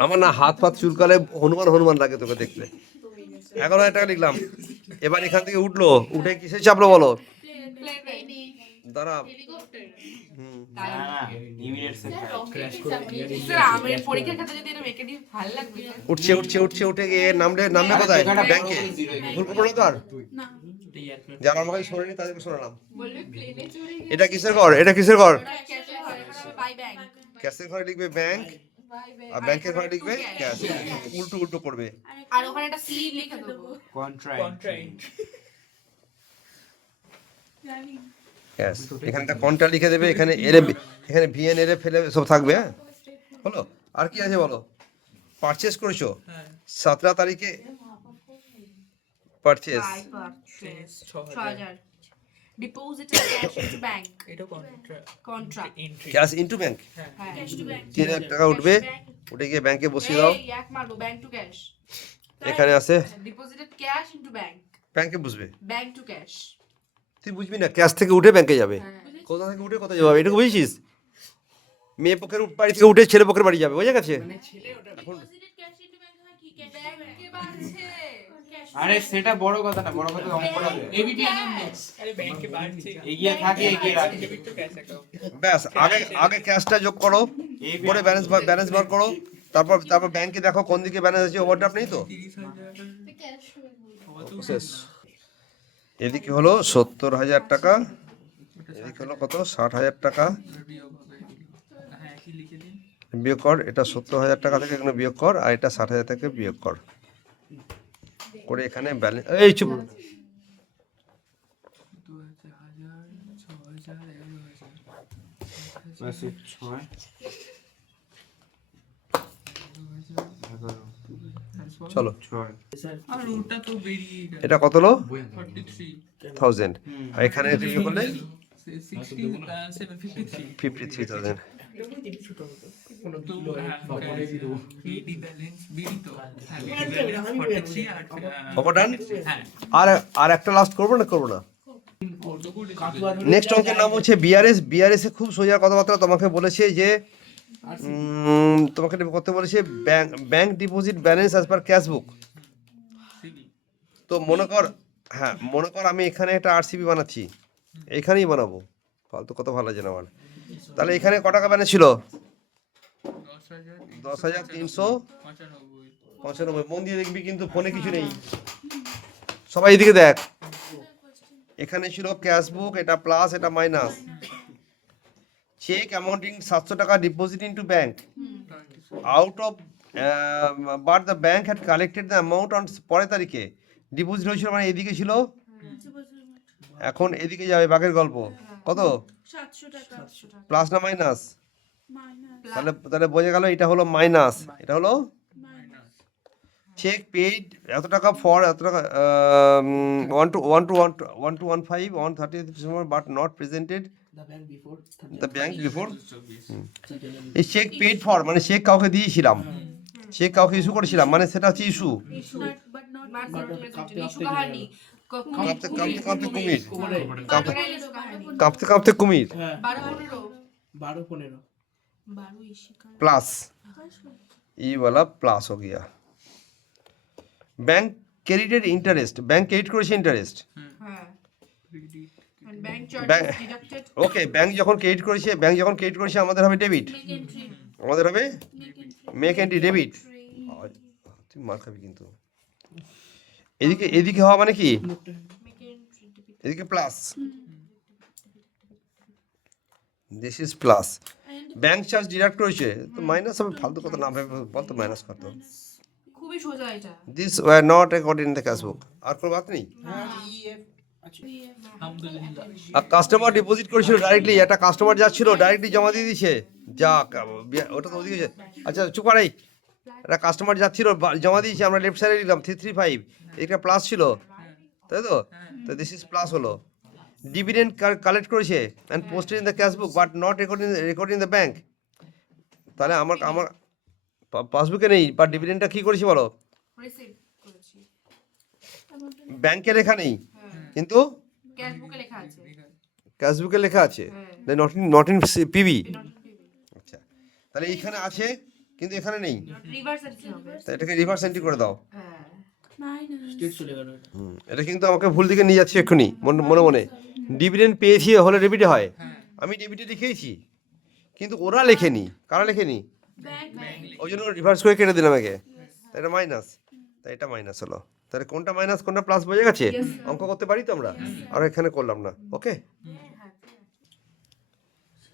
আমার না হাত ফাত চুলকালে হনুমান লাগে তোকে দেখলে। 11,000 টাকা লিখলাম। এবার এখান থেকে উঠলো, উঠে কিসে চাপলো বলো? দাঁড়া, স্যার আমার পরীক্ষার খাতা যদি এটা মেকে দিই ভালো লাগবে উঠে গিয়ে নামবে কোথায়? ব্যাংকে। ভুল করবো না তো আর? যারা আমাকে শোনেনি তাদেরকে শোনালাম। বলবে প্লেনে চড়ে এটা কিসের ঘর? ক্যাশের ঘর। বাই ব্যাংক ক্যাশের ঘরে লিখবে ব্যাংক, আর ব্যাংকের ঘরে লিখবে ক্যাশ। উল্টো করবে। আর ওখানে একটা সি লিখে দেবো কন্ট্রাক্ট ক্যাশ। এখানে একটা কন্ট্রা লিখে দেবে, এখানে এখানে ভিএন এর ফেলে সব থাকবে। হ্যাঁ, হলো। আর কি আছে বলো? পারচেজ করেছো হ্যাঁ 17 তারিখে, purchase by purchase 6,000 6000 deposit cash into bank এটা contract contract entry cash into bank. হ্যাঁ হ্যাঁ 3,000 টাকা উঠবে, উঠে গিয়ে ব্যাংকে বসিয়ে দাও। এই এক মারবো ব্যাংক টু ক্যাশ এখানে আছে ডিপোজিটেড ক্যাশ ইনটু ব্যাংক ব্যাংকে বসবে। ব্যাংক টু ক্যাশ তুই বুঝবি না, ক্যাশ থেকে উঠে ব্যাংকে যাবে। হ্যাঁ কোথা থেকে উঠে কোথায় যাবে এটুকু বুঝছিস? মেয়ে পক্ষের বাড়ি থেকে উঠে ছেলে পক্ষের বাড়ি যাবে, বুঝে গেছে? deposited cash into bank হয় কি cash ব্যাংকে বাড়ছে আরে সেটা বড় কথা না, বড় কথা অঙ্কটা দে। আরে ব্যাংকে বাড়ছে এগিয়ে থাকে, এগিয়ে রাখে। ডেবিট টু ক্যাশ অ্যাকাউন্ট ব্যাস, আগে ক্যাশটা যোগ করো, করে ব্যালেন্স বার করো, তারপর ব্যাংকে দেখো কোন দিকে ব্যালেন্স আছে। ওভারড্রাফট নেই তো? 30,000 শেষ। এদিকে হলো 70,000 টাকা, এদিকে হলো কত? 60,000 টাকা। বিয়োগ হবে। হ্যাঁ একই লিখে দিন বিয়োগ কর, এটা 70,000 টাকা থেকে এখানে বিয়োগ কর, আর এটা 60,000 থেকে বিয়োগ কর, করে এখানে ব্যালেন্স। এই চুপ। 2,000 6,000 11,000 ব্যাস 6 চলো, 6 আর ওটা তো বেরিয়ে গেল এটা কত হলো? 43 1000। আর এখানে বিয়োগ করলে 53 53,000। তো বিডি ব্যালেন্স বিডি তো হ্যাঁ বিডি ব্যালেন্স 43 আর ওকে ডান। হ্যাঁ আর একটা লাস্ট করবো না? নেক্সট অঙ্কের নাম হচ্ছে বিআরএস এ খুব সোজা কথাবার্তা। তোমাকে বলেছে যে তোমাকে করতে বলেছে bank deposit balance as per cash book. CB তো মনে কর আমি এখানে একটা আরসিবি বানাচ্ছি, এখানেই বানাবো, ফালতু কত ভালো লাগে না আমার। তাহলে এখানে ক টাকা ব্যালেন্স ছিল? 10,000 10,395 95 মন দিয়ে দেখবি কিন্তু ফোনে কিছু নেই সবাই এদিকে দেখ এখানে ছিল ক্যাশ বুক এটা প্লাস এটা মাইনাস চেক অ্যামাউন্টিং 700 টাকা deposit into bank out of but the bank had collected the amount on পরের তারিখে ডিপোজিট হয়েছিল মানে এদিকে ছিল এখন এদিকে যাবে বাঘের গল্প কত 700 টাকা প্লাস না মাইনাস মাইনাস তাহলে তাহলে বোঝা গেল এটা হলো মাইনাস এটা হলো চেক পেইড এত টাকা ফর এত টাকা 1 on 30th December but not presented the bank before এই চেক পেইড ফর মানে চেক কাউকে দিয়েছিলাম চেক কাউকে ইস্যু করেছিলাম মানে সেটা হচ্ছে ইস্যু but not ইস্যু কাহানি কাঁপতে কাঁপতে কাঁপতে কুমির ইস্যু কাহানি কাঁপতে কাঁপতে কুমির 12-15 12 इसी का प्लस ये वाला प्लस हो गया bank credited interest bank credit করেছে ইন্টারেস্ট হ্যাঁ and bank charges Bank- deducted okay bank যখন ক্রেডিট করেছে আমাদের হবে ডেবিট make entry আমাদের হবে make entry make entry debit trade তুই মার খাবি কিন্তু এদিকে এদিকে হওয়া মানে কি make entry debit এদিকে plus this is plus and bank charge deduct করেছে তো মাইনাস হবে ফালতু কথা না ভেবে বল তো মাইনাস কত খুবই সোজা এটা this were not recorded in the cash book আর কোনো বাত নেই আর কাস্টমার ডিপোজিট করেছিল ডাইরেক্টলি একটা কাস্টমার যাচ্ছিল ডাইরেক্টলি জমা দিয়ে দিয়েছে যাক ওটা তো ওদিকে আচ্ছা চুপ করাই একটা কাস্টমার যাচ্ছিল জমা দিয়েছে আমরা লেফট সাইডে দিলাম 335 এটা প্লাস ছিল তাই তো তো দিস ইজ প্লাস হলো ডিভিডেন্ড কালেক্ট করেছে and posted in the cash book but not record in the bank তাহলে আমার আমার পাসবুকে নেই বা ডিভিডেন্ডটা কী করেছি বলো রিসিভ করেছি ব্যাংকে লেখা নেই কিন্তু ক্যাশ বুকে লেখা আছে ক্যাশ বুকে লেখা আছে হ্যাঁ not in PB not in PV আচ্ছা তাহলে এইখানে আছে কিন্তু এখানে নেই রিভার্স এন্ট্রি হবে তা এটাকে রিভার্স এন্ট্রি করে দাও হ্যাঁ minus এটা কিন্তু আমাকে ভুল দিকে নিয়ে যাচ্ছে এক্ষুনি মনে মনে ডিভিডেন্ড পেয়েছি হলে ডেবিটে হয় আমি ডেবিটে লিখেইছি কিন্তু ওরা লেখেনি কারা লেখেনি bank ওই জন্য রিভার্স করে কেটে দিলাম আগে তাই এটা মাইনাস তাই এটা মাইনাস হলো তাহলে কোনটা মাইনাস কোনটা প্লাস বোঝা গেছে অঙ্ক করতে পারি তো আমরা আর এখানে করলাম না ওকে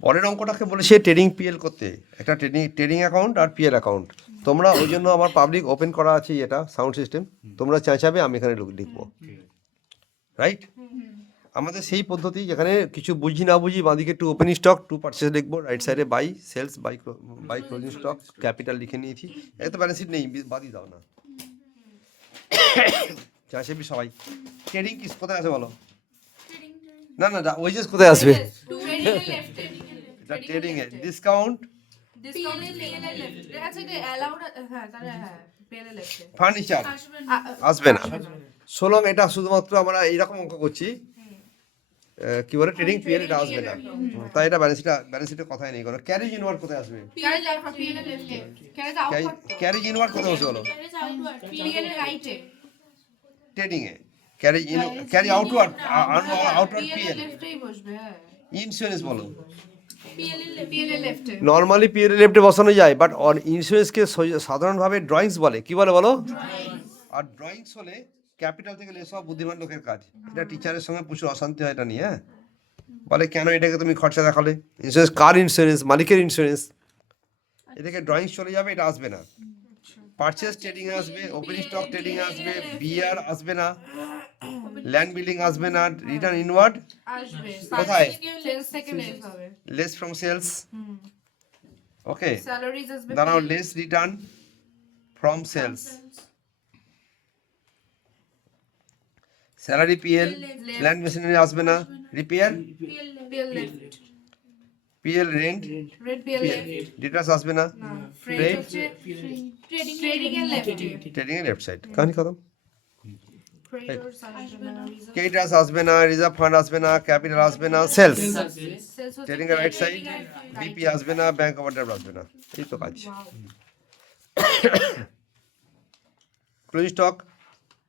পরের অঙ্কটাকে বলেছে ট্রেডিং পিএল করতে একটা ট্রেডিং অ্যাকাউন্ট আর পিএল অ্যাকাউন্ট তোমরা ওই জন্য আমার পাবলিক ওপেন করা আছে এটা সাউন্ড সিস্টেম তোমরা চাইবে আমি এখানে লিখবো রাইট আমাদের সেই পদ্ধতি যেখানে কিছু বুঝি না বুঝি বাঁদিকে একটু ওপেন স্টক টু পারচেস লিখবো রাইট সাইডে by sales by closing stock capital লিখে নিয়েছি এটা তো ব্যালেন্স শিট নেই বাদই দাও না চাইবে সবাই ট্রেডিং কি কোথায় আছে বলো না না ওয়েজেস কোথায় আসবে ট্রেডিং এর লেফট এটা ট্রেডিং এ ডিসকাউন্ট ডিসকাউন্ট PL এর লেফট আচ্ছা এটা অ্যালাউড হ্যাঁ তাহলে হ্যাঁ PL এর লেফট ফার্নিচার আসবেন আসবে না সোলং এটা শুধুমাত্র আমরা এইরকম অঙ্ক করছি কি বলে ট্রেডিং পিএল এটা আসবে না তাই এটা ব্যালেন্স শিটের কথাই নেই কোনো ক্যারেজ ইনওয়ার্ড কোথায় আসবে ক্যারেজ আউট ফর PL এর left carriage out carriage inward কোথায় বসে বলো there is outward PL এর রাইটে ট্রেডিং এ ক্যারি আউটওয়ার্ড আউটওয়ার্ড PL এর পিএল লেফটেই বসবে হ্যাঁ ইন্স্যুরেন্স বলো PL এর লেফটে নর্মালি পিএল লেফটে বসানো যায় বাট অন ইন্স্যুরেন্সকে সাধারণভাবে ড্রয়িংস বলে কি বলে বলো আর ড্রয়িংস হলে ক্যাপিটাল থেকে লেস হওয়া বুদ্ধিমান লোকের কাজ এটা টিচারের সঙ্গে প্রচুর অশান্তি হয় এটা নিয়ে হ্যাঁ বলে কেন এটাকে তুমি খরচা দেখালে ইন্স্যুরেন্স কার ইন্স্যুরেন্স মালিকের ইন্স্যুরেন্স এটাকে ড্রয়িংস চলে যাবে এটা আসবে না পারচেস ট্রেডিং আসবে ওপেন স্টক ট্রেডিং আসবে বিআর আসবে না ল্যান্ড বিল্ডিং আসবে না রিটার্ন ইনওয়ার্ড আসবে কোথায় সেলস থেকে লেস হবে less from sales okay salaries আসবে দাঁড়াও less return from sales salary PL land machinery আসবে না repair PL left PL rent rate PL left ডিটাস আসবে না ফ্রেড Trade? হচ্ছে ট্রেডিং এর লেফটে ট্রেডিং এর লেফট সাইড কাহিনী খতম ট্রেডার্স আসবে না কেটাস আসবে না রিজার্ভ ফান্ড আসবে না ক্যাপিটাল আসবে না সেলস সেলস ট্রেডিং এর রাইট সাইড বিপি আসবে না ব্যাংক ওভারড্রাফট আসবে না এই তো কাজ ক্লোজিং স্টক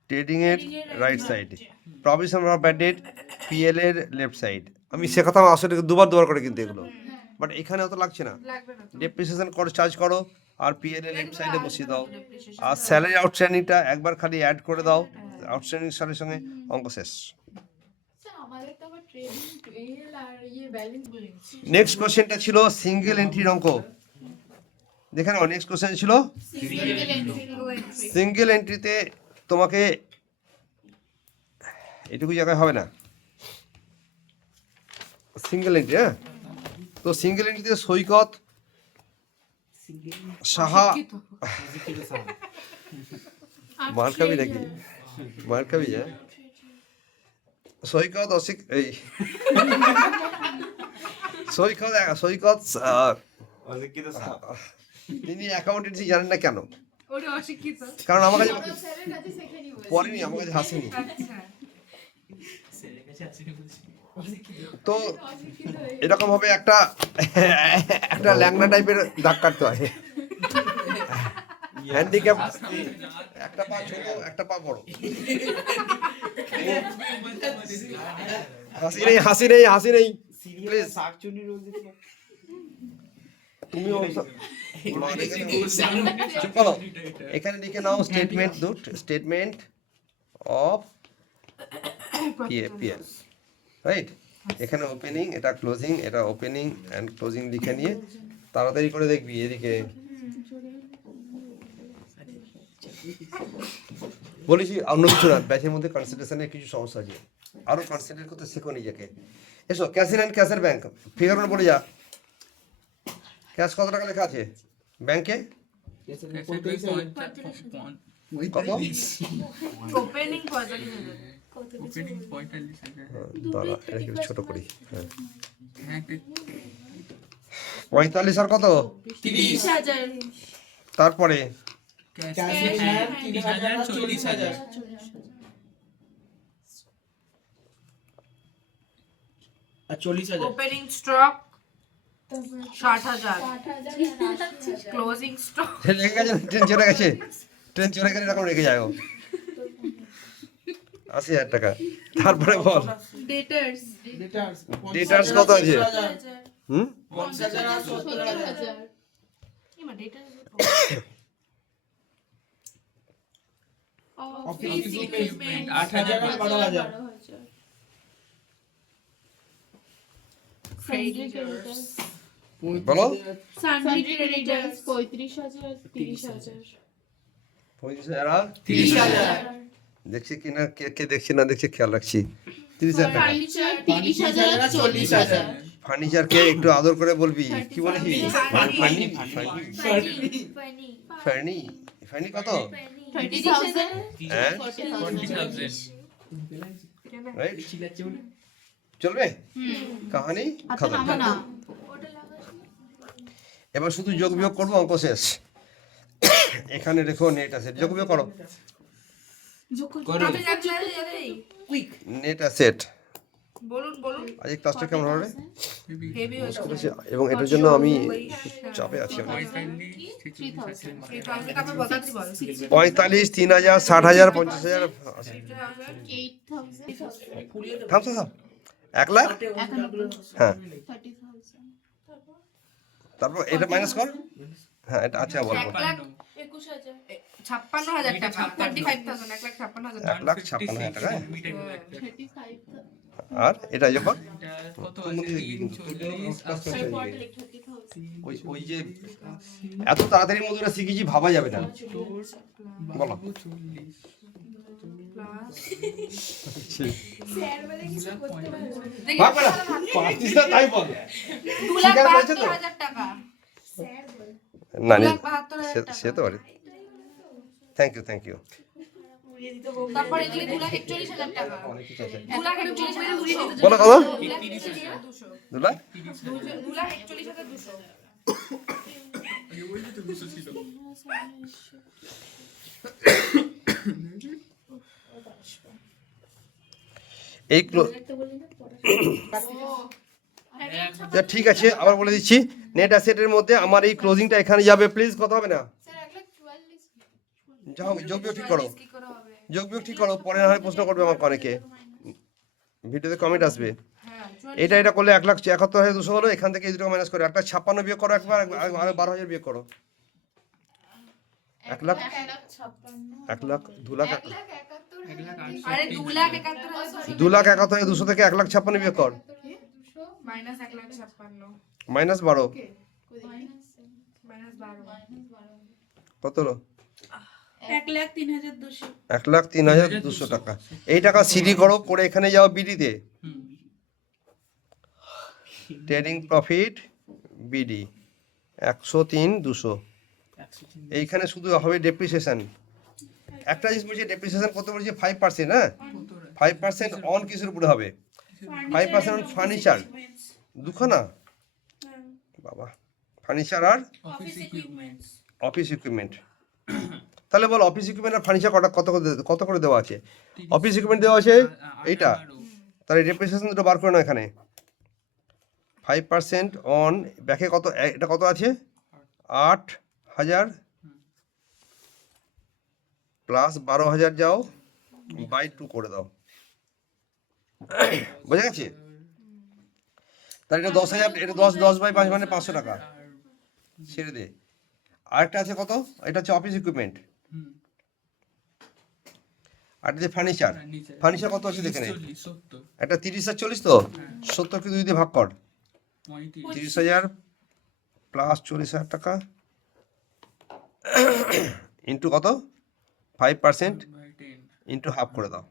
ট্রেডিং এর right side provision for bad date PL এর লেফট সাইড আমি শেখাতাম আসলে দুবার করে কিন্তু এগুলো বাট এখানে অত লাগছে না লাগবে না ডেপ্রিসিয়েশন করো চার্জ করো আর পিএল এর লেফট সাইডে বসিয়ে দাও, আর স্যালারি আউটস্ট্যান্ডিংটা একবার খালি অ্যাড করে দাও আউটস্ট্যান্ডিং সালের সঙ্গে, অঙ্ক শেষ। স্যার আমাদের তো আবার ট্রেডিং এল আর ইয়ে ব্যালেন্স বলেছি নেক্সট কোশ্চেনটা ছিল সিঙ্গেল এন্ট্রির অঙ্ক। দেখে নাও নেক্সট কোশ্চেন ছিল সিঙ্গেল এন্ট্রি সিঙ্গেল এন্ট্রিতে তোমাকে এটুকু জায়গায় হবে না সিঙ্গেল এন্ট্রি। হ্যাঁ, তো সিঙ্গেল এন্ট্রিতে সৈকত, সাহা, মার খাবি নাকি? মার খাবি? হ্যাঁ, সৈকত এই সৈকত তিনি অ্যাকাউন্টেন্সি জানেন না কেন? ওটা অশিক্ষিত। কারণ আমার কাছে স্যারের কাছে শেখেনি বলে পড়েনি, আমার কাছে হাসেনি। আচ্ছা তো এরকম ভাবে একটা একটা ল্যাংড়া টাইপের দাগ কাটতে হয়। হ্যান্ডিক্যাপ, একটা পা ছোট একটা পা বড়। হাসি নেই প্লিজ। তুমিও চুপ করো। এখানে লিখে নাও স্টেটমেন্ট অফ পিএল, রাইট? এখানে ওপেনিং, এটা ক্লোজিং, এটা ওপেনিং অ্যান্ড ক্লোজিং লিখে নিয়ে তাড়াতাড়ি করে দেখবি এদিকে। বলেছি অন্য কিছু না, ব্যাচের মধ্যে কনসেন্ট্রেশনের কিছু সমস্যা আছে, আরো কনসেন্ট্রেট করতে শেখো নিজেকে। এসো ক্যাশ অ্যান্ড ক্যাশের ব্যাংক, ফিগার বলে যা। ক্যাশ কত টাকা লেখা আছে ব্যাংকে? কত? ওপেনিং 45,000। ওপেনিং 45,000। দাঁড়া এটা একটু ছোট করি। হ্যাঁ, হ্যাঁ 45 আর কত? 30,000 তারপরে ক্যাশ 30,000 40,000। আর 40,000 ওপেনিং স্টক 60,000, 60,000 ক্লোজিং স্টক রেখে গেছে, ট্রেন চলে গেছে, এরকম রেখে যায় ও 80,000 টাকা। তারপরে বল ডেটার্স ডেটার্স কত আছে? হুম, 50,000 আর 70,000। এমা ডেটা অফিস ইকুইপমেন্ট 8,000 আর 12,000। বলো। সানড্রি ক্রেডিটার্স 35,000 30,000 35,000 আর 30,000। দেখছি কি না, কে দেখছি না দেখছি খেয়াল রাখছি। 30,000 টাকা। ফার্নিচার 30,000 আর 40,000 ফার্নিচারকে একটু আদর করে বলবি, কি বলেছি? ফার্নি ফার্নি কত? 30,000 হ্যাঁ 40,000 রাইট, চলবে কাহানি খতম। না এবার শুধু যোগ বিয়োগ করবো, অঙ্ক শেষ। এখানে রেখো নেট অ্যাসেট, যোগ বিয়োগ করো। নেট অ্যাসেট বলুন আজ এই ক্লাসটা কেমন হবে? হেভি হচ্ছে। এবং এটার জন্য আমি চাপে আছি অনেক। 3,000 এই তো আমি তারপর বলতে বল 45, 3,000, 60,000, 50,000। 8,000 থাম 1 লাখ। হ্যাঁ 30,000 তারপর এটা মাইনাস কর। হ্যাঁ এটা আচ্ছা বলবো 21,000 56,000 টাকা 35,000 1,56,000 1,56,000 টাকা। 35,000 আর এটা যখন কত আছে? 340 আর 30,000 ওই যে এত তাড়াতাড়ির মধ্যে ওরা শিখেছি ভাবা যাবে না। বলো। 40 স্যার বলে কিছু করতে পারবো না ভাগ না, পারছিস না তাই বল। স্বীকার করেছে তো? 2,72,000 টাকা স্যার বলে না নি, 2,72,000 সে তো পারে। Thank you. তারপর এদিকে 2,41,000 টাকা অনেক কিছু আছে। 2,41,200 বলো কত? 2,41,200 2 লাখ? 2,41,200 আগে বললি তো 200 ছিল। এই ঠিক আছে, আবার বলে দিচ্ছি। নেট অ্যাসেটের মধ্যে আমার এই ক্লোজিংটা এখানে যাবে, প্লিজ কথা হবে না। স্যার 1,44 যাও যোগ বিয়োগ ঠিক করো, কি করে হবে? যোগ বিয়োগ ঠিক করো, পরে না হয় প্রশ্ন করবে আমাকে অনেকে, ভিডিওতে কমেন্ট আসবে। হ্যাঁ এটা করলে 1,71,200 হলো, এখান থেকে এই দুটো মাইনাস করে 1,56,000 বিয়োগ করো একবার, আর 12,000 বিয়োগ করো। 1 লাখ 1,56,000 1 লাখ 2 লাখ 1,71,000 আরে 2,71,200 2,71,200 থেকে 1,56,000 বিয়োগ কর, মাইনাস 1,56,000 মাইনাস 12 মাইনাস 12 কত হলো? 1,03,200 1,03,200 টাকা। এই টাকা সিডি করো, করে এখানে যাও বিডিতে, ট্রেডিং প্রফিট বিডি 103,200। এইখানে শুধু হবে ডেপ্রিসিয়েশন। একটা জিনিস বলছি, ডেপ্রিসিয়েশন কত বলছি? 5%। হ্যাঁ, 5% অন কিসের উপরে হবে? 5% অন ফার্নিচার। দুখানা বাবা, ফার্নিচার আর অফিস ইকুইপমেন্টস অফিস ইকুইপমেন্ট। তাহলে বল অফিস ইকুইপমেন্ট আর ফার্নিচার কত করে দেওয়া আছে? অফিস ইকুইপমেন্ট দেওয়া আছে এইটা, তাহলে ডেপ্রিসিয়েশন দুটো বার করে নাও এখানে। 5% অন ব্যাকে কত, এটা কত আছে? 8,000 প্লাস 12,000 যাও বাই 2 করে দাও, বোঝা গেছে? তাহলে এটা 10,000, এটা 10 বাই 5 মানে 500 টাকা ছেড়ে দে। আরেকটা আছে কত? এটা হচ্ছে অফিস ইকুইপমেন্ট। আর যে ফার্নিচার, ফার্নিচার কত আছে দেখে নে। একটা 30 আর 40 তো, 70 কে 2 দিয়ে ভাগ কর, 30,000 প্লাস 40,000 টাকা ইন্টু কত? 5% ইন্টু হাফ করে দাও,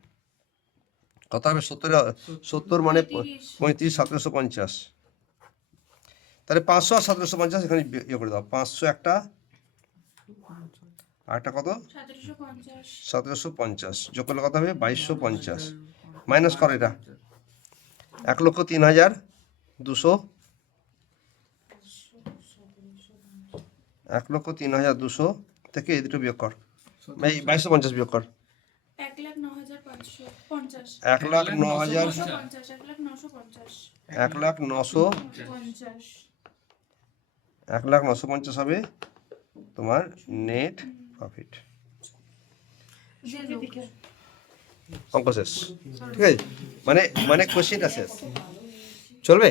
কত হবে? 70 মানে 35, 1750। তাহলে 500 আর 1750 এখানে ইয়ে করে দাও। 500 একটা, আর একটা কত? 1750 যোগ করলে কত হবে? 2250। মাইনাস করো এটা, 1,03,200, 1,03,200 থেকে এই দুটো বিয়োগ কর, এই 2250 বিয়োগ কর। 1,09,550 1,09,000 1,0950 1,0950 হবে তোমার নেট প্রফিট। অঙ্ক শেষ, ঠিক আছে? মানে কোশ্চেনটা শেষ, চলবে?